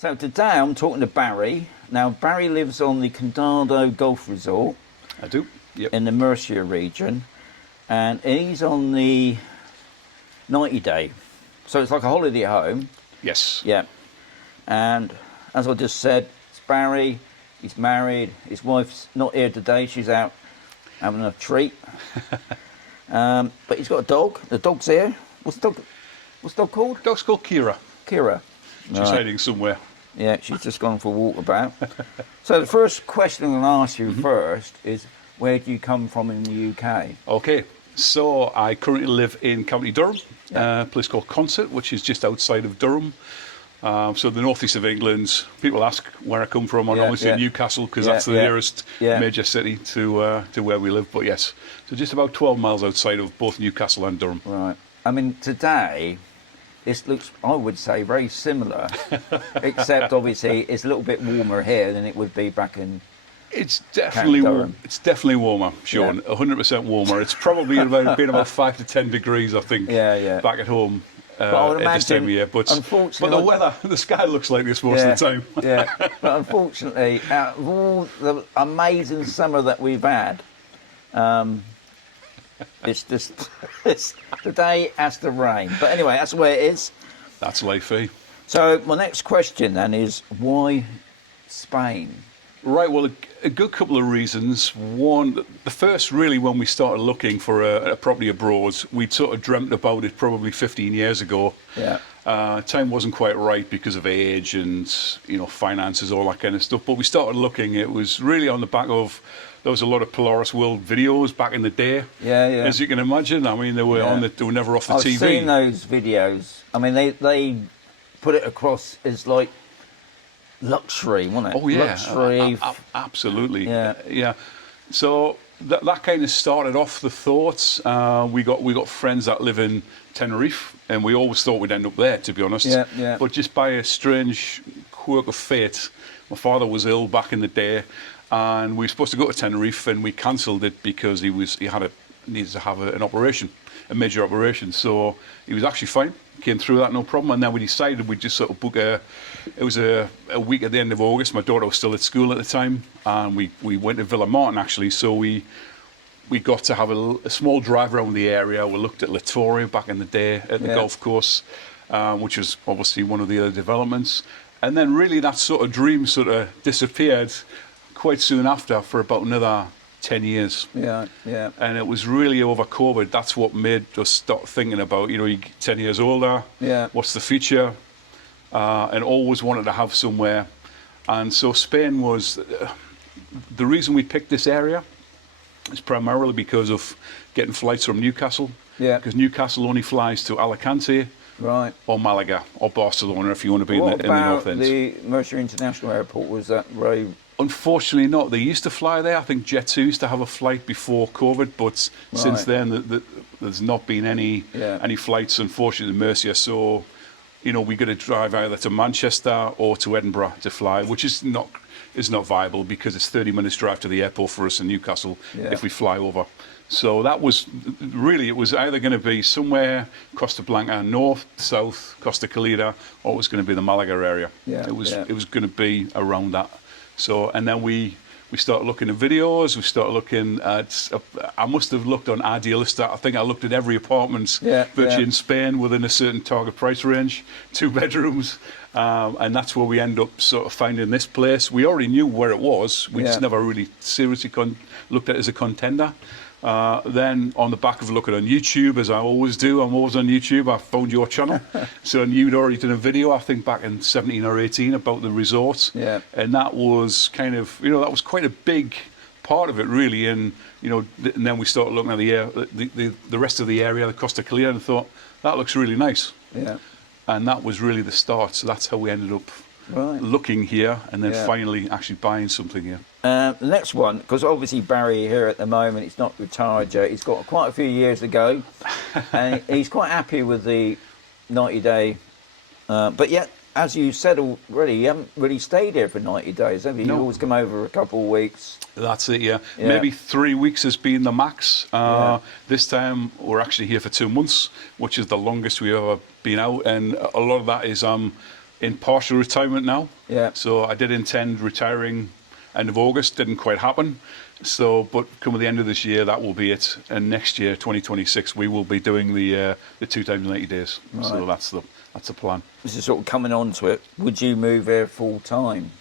So today I'm talking to Barry. Now Barry lives on the Condado Golf Resort. I do. Yep. In the Murcia region, and he's on the 90-day. So it's like a holiday at home. Yes. Yeah. And as I just said, it's Barry. He's married. His wife's not here today. She's out having a treat. But he's got a dog. The dog's here. What's the dog called? Dog's called Kira. Kira. She's hiding somewhere. Yeah, she's just gone for a walk about. So the first question I'm going to ask you first is, where do you come from in the UK? Okay, so I currently live in County Durham, a place called Consett, which is just outside of Durham. So the northeast of England. People ask where I come from, and obviously Newcastle, because that's the nearest major city to where we live. But yes, so just about 12 miles outside of both Newcastle and Durham. Right. I mean, today, this looks, I would say, very similar, except obviously it's a little bit warmer here than it would be back in. It's definitely warmer, Sean. 100% warmer. It's probably been about 5 to 10 degrees, I think. Back at home. But I would at this time of year, but the weather, the sky looks like this most of the time. But unfortunately, out of all the amazing summer that we've had, it's just today has to rain. But anyway, that's the way it is. That's life, eh? So my next question then is, why Spain? Right, well, a good couple of reasons. One, the first really when we started looking for a property abroad, we'd sort of dreamt about it probably 15 years ago. Yeah. Time wasn't quite right because of age and, finances, all that kind of stuff. But we started looking, it was really on the back of, there was a lot of Polaris World videos back in the day. Yeah. As you can imagine. I mean, they were they were never off the TV. I've seen those videos. I mean, they put it across as like luxury, wasn't it? Oh yeah, luxury. Absolutely. Yeah. So that kind of started off the thoughts. We got friends that live in Tenerife, and we always thought we'd end up there, to be honest. Yeah. But just by a strange quirk of fate, my father was ill back in the day, and we were supposed to go to Tenerife, and we cancelled it because he needed to have an operation, a major operation. So he was actually fine. Came through that no problem, and then we decided we'd just sort of book it was a week at the end of August. My daughter was still at school at the time, and we went to Villamartin actually. So we got to have a small drive around the area. We looked at Littoria back in the day at the golf course, which was obviously one of the other developments. And then really that sort of dream sort of disappeared quite soon after for about another 10 years. Yeah. And it was really over COVID. That's what made us start thinking about, you're 10 years older. Yeah. What's the future? And always wanted to have somewhere. And so Spain was the reason we picked this area is primarily because of getting flights from Newcastle. Yeah. Because Newcastle only flies to Alicante. Right. Or Malaga or Barcelona if you want to be in the north end. The Murcia International Airport, was that very? Unfortunately not. They used to fly there. I think Jet2 used to have a flight before COVID, but since then there's not been any flights, unfortunately, to Murcia. So, we got to drive either to Manchester or to Edinburgh to fly, which is not viable because it's 30 minutes drive to the airport for us in Newcastle if we fly over. So that was really, it was either going to be somewhere Costa Blanca, north, south, Costa Calida, or it was going to be the Malaga area. Yeah, it was going to be around that. So, and then we started looking at videos. We started looking at. I must have looked on Idealista. I think I looked at every apartment virtually in Spain within a certain target price range, 2 bedrooms, and that's where we end up sort of finding this place. We already knew where it was. We just never really seriously looked at it as a contender. Then on the back of looking on YouTube, as I always do, I'm always on YouTube, I found your channel. So you'd already done a video, I think back in 17 or 18, about the resort. Yeah. And that was kind of, that was quite a big part of it really. And, and then we started looking at the rest of the area, the Costa Calida, and thought, that looks really nice. Yeah. And that was really the start. So that's how we ended up looking here and then finally actually buying something here. The next one, because obviously Barry here at the moment, he's not retired yet. He's got quite a few years to go, and he's quite happy with the 90-day. But yet, as you said already, you haven't really stayed here for 90 days, have you? No. You always come over a couple of weeks. That's it, yeah. Maybe 3 weeks has been the max. This time we're actually here for 2 months, which is the longest we've ever been out, and a lot of that is in partial retirement now. Yeah. So I did intend retiring end of August, didn't quite happen. So, but come at the end of this year, that will be it. And next year, 2026, we will be doing the 2 times 90 days. Right. So that's the plan. This is sort of coming on to it. Would you move here full time?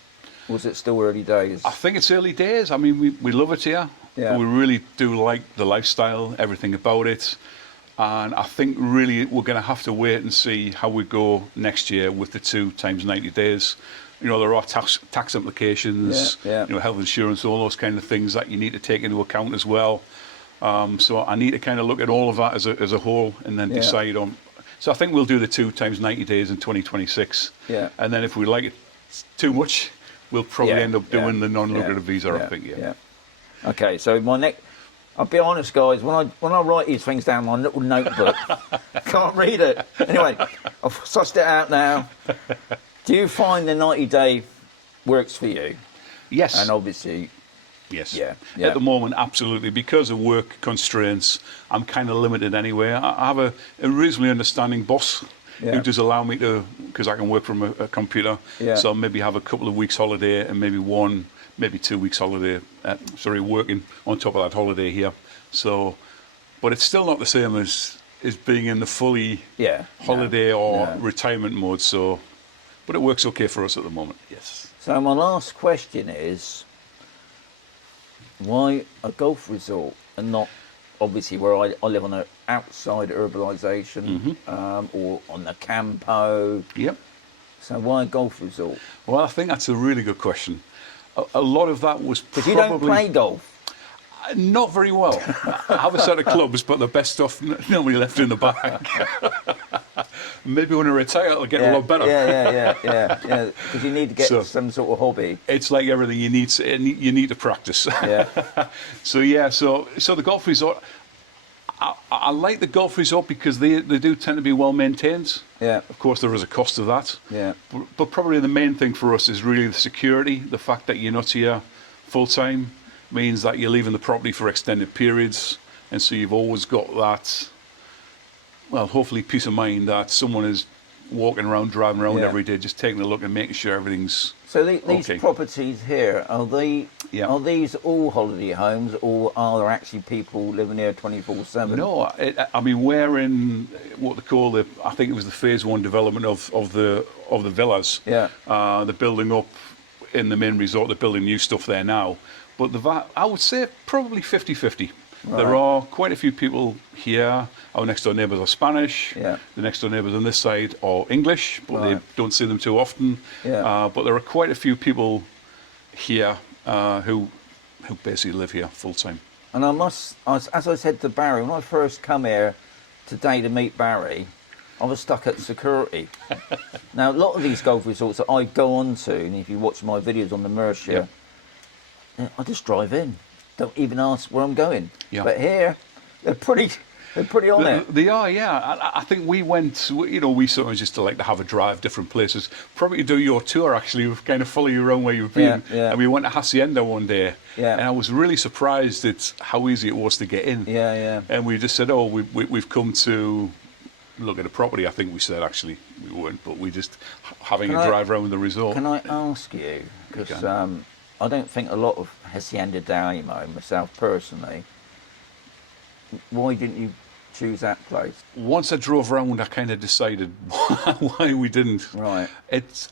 Or was it still early days? I think it's early days. I mean, we love it here. Yeah. We really do like the lifestyle, everything about it. And I think really we're going to have to wait and see how we go next year with the 2 times 90 days. You know, there are tax implications, Yeah. you know, health insurance, all those kind of things that you need to take into account as well. So I need to kind of look at all of that as a whole and then decide on. So I think we'll do the 2 times 90 days in 2026. Yeah. And then if we like it too much, we'll probably end up doing the non-lucrative visa, I think, yeah. Okay, so my next... I'll be honest, guys, when I write these things down on my little notebook, I can't read it. Anyway, I've sussed it out now. Do you find the 90-day works for you? Yes. And obviously... Yes. Yeah. At the moment, absolutely. Because of work constraints, I'm kind of limited anyway. I have a reasonably understanding boss who does allow me to, because I can work from a computer. Yeah. So I'll maybe have a couple of weeks holiday and maybe 2 weeks holiday, working on top of that holiday here. So, but it's still not the same as being in the fully holiday or retirement mode. So, but it works okay for us at the moment. Yes. So my last question is, why a golf resort and not obviously where I live on an outside urbanisation or on the Campo? Yep. So why a golf resort? Well, I think that's a really good question. A lot of that was Because probably... you don't play golf. Not very well. I have a set of clubs, but the best stuff normally left in the bag. Maybe when I retire, it'll get a lot better. Yeah. Because you need to get some sort of hobby. It's like everything, you need to practice. Yeah. So the golf resort, I like the golf resort because they do tend to be well maintained. Yeah. Of course, there is a cost of that. Yeah. But probably the main thing for us is really the security. The fact that you're not here full time means that you're leaving the property for extended periods, and so you've always got that. Well, hopefully, peace of mind that someone is walking around, driving around every day, just taking a look and making sure everything's. So these properties here, are these all holiday homes, or are there actually people living here 24/7? No, I mean we're in what they call I think it was the phase 1 development of the villas. Yeah. They're building up in the main resort. They're building new stuff there now, but I would say probably 50-50. Right. There are quite a few people here. Our next door neighbours are Spanish. Yeah. The next door neighbours on this side are English, but they don't see them too often. Yeah. But there are quite a few people here who basically live here full time. And as I said to Barry, when I first come here today to meet Barry, I was stuck at security. Now, a lot of these golf resorts that I go on to, and if you watch my videos on the Murcia, I just drive in. Don't even ask where I'm going. Yeah. But here, they're pretty on it. They are, yeah. I think we went, we sort of just like to have a drive different places. Probably to do your tour, actually. We've kind of follow you around where you've been. Yeah. And we went to Hacienda one day. Yeah. And I was really surprised at how easy it was to get in. Yeah. And we just said, we've come to look at a property. I think we said, actually, we weren't, but we just having a drive around the resort. Can I ask you, because I don't think a lot of Hacienda de Aimo, myself personally, why didn't you choose that place? Once I drove around, I kind of decided why we didn't. Right. It's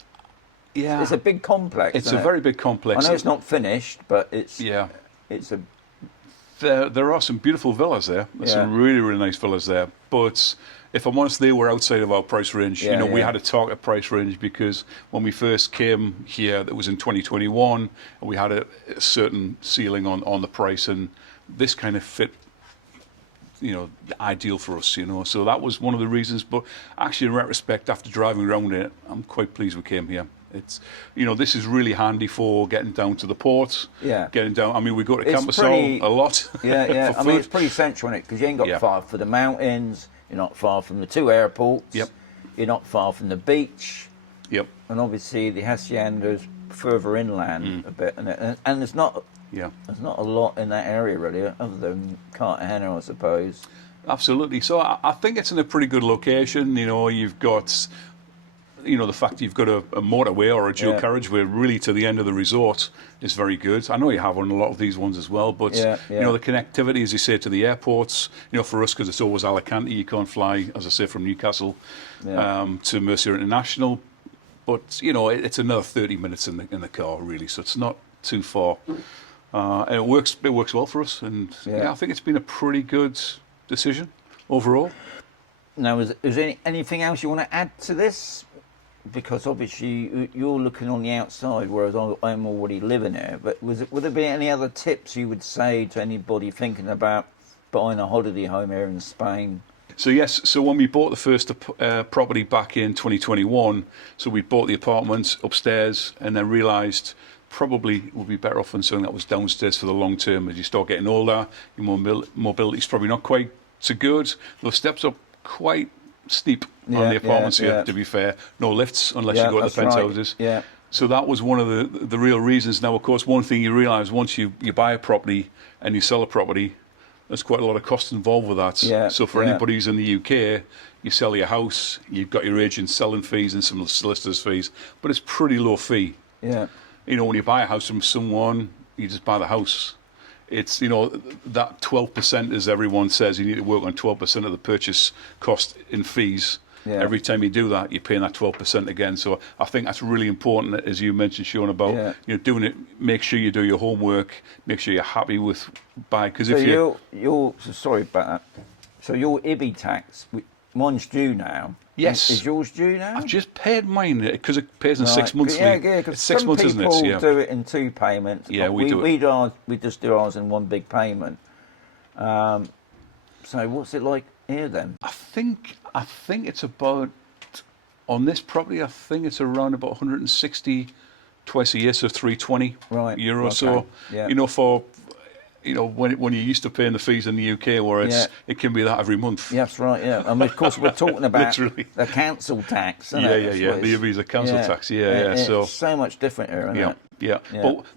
a big complex. It's a very big complex. I know it's not finished, but it's a. There are some beautiful villas there. There's some really, really nice villas there. But if I'm honest, they were outside of our price range. We had a target price range because when we first came here, that was in 2021, and we had a certain ceiling on the price, and this kind of fit, ideal for us, So that was one of the reasons. But actually, in retrospect, after driving around it, I'm quite pleased we came here. It's, this is really handy for getting down to the port. Yeah. Getting down. I mean, we go to Campersol a lot. Yeah. I mean, it's pretty central in it because you ain't got far for the mountains. You're not far from the 2 airports. Yep. You're not far from the beach. Yep. And obviously the Hacienda's further inland a bit, and there's not. Yeah. There's not a lot in that area really, other than Cartagena, I suppose. Absolutely. So I think it's in a pretty good location. You've got you know, the fact you've got a motorway or a dual carriageway really to the end of the resort is very good. I know you have on a lot of these ones as well, but you know, the connectivity, as you say, to the airports, you know, for us, because it's always Alicante, you can't fly, as I say, from Newcastle to Murcia International, but you know, it's another 30 minutes in the car really, so it's not too far, and it works well for us, and I think it's been a pretty good decision overall. Now, is there anything else you want to add to this? Because obviously you're looking on the outside, whereas I'm already living there. But would there be any other tips you would say to anybody thinking about buying a holiday home here in Spain? So yes, so when we bought the first property back in 2021, so we bought the apartment upstairs and then realised probably we'll be better off on something that was downstairs for the long term. As you start getting older, your mobility's probably not quite so good. Those steps up quite steep on the apartments here, to be fair. No lifts unless you go to the penthouses. Right. Yeah. So that was one of the real reasons. Now, of course, one thing you realise once you buy a property and you sell a property, there's quite a lot of costs involved with that. Yeah. So for anybody who's in the UK, you sell your house, you've got your agent selling fees and some solicitors' fees, but it's pretty low fee. Yeah. You know, when you buy a house from someone, you just buy the house. It's, you know, that 12%, as everyone says, you need to work on 12% of the purchase cost in fees. Yeah. Every time you do that, you're paying that 12% again. So I think that's really important, as you mentioned, Sean, about you know, doing it. Make sure you do your homework. Make sure you're happy with buying. Because if you're sorry about that. So your IBI tax, mine's due now. Yes. Is yours due now? I've just paid mine because it pays in 6 months. Yeah, because 6 months, isn't it? Some people do it in 2 payments. Yeah, we do it. We just do ours in 1 big payment. So what's it like here then? I think it's about, on this property, I think it's around about 160 twice a year, so 320 euro. Okay. So, you know, for, you know, when you're used to paying the fees in the UK, where it can be that every month. Yeah, that's right, yeah. And of course, we're talking about the council tax, isn't it? Yeah. The IBI is a council tax, It's so much different here, isn't it? Yeah.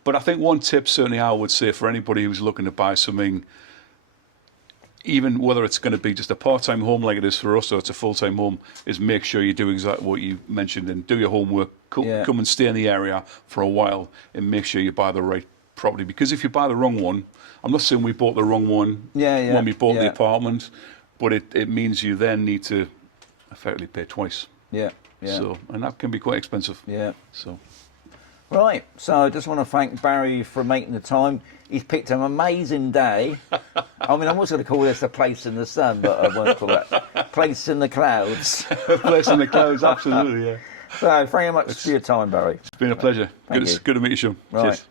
But I think one tip, certainly I would say, for anybody who's looking to buy something, even whether it's going to be just a part-time home like it is for us or it's a full-time home, is make sure you do exactly what you mentioned and do your homework, come and stay in the area for a while and make sure you buy the right property. Because if you buy the wrong one, I'm not saying we bought the wrong one when we bought the apartment, but it means you then need to effectively pay twice. Yeah. So, and that can be quite expensive. Yeah. So. Right, so I just want to thank Barry for making the time. He's picked an amazing day. I mean, I was going to call this a place in the sun, but I won't call it place in the clouds. Place in the clouds, absolutely, yeah. So, thank you very much for your time, Barry. It's been a pleasure. Good to meet you, Sean. Right. Cheers.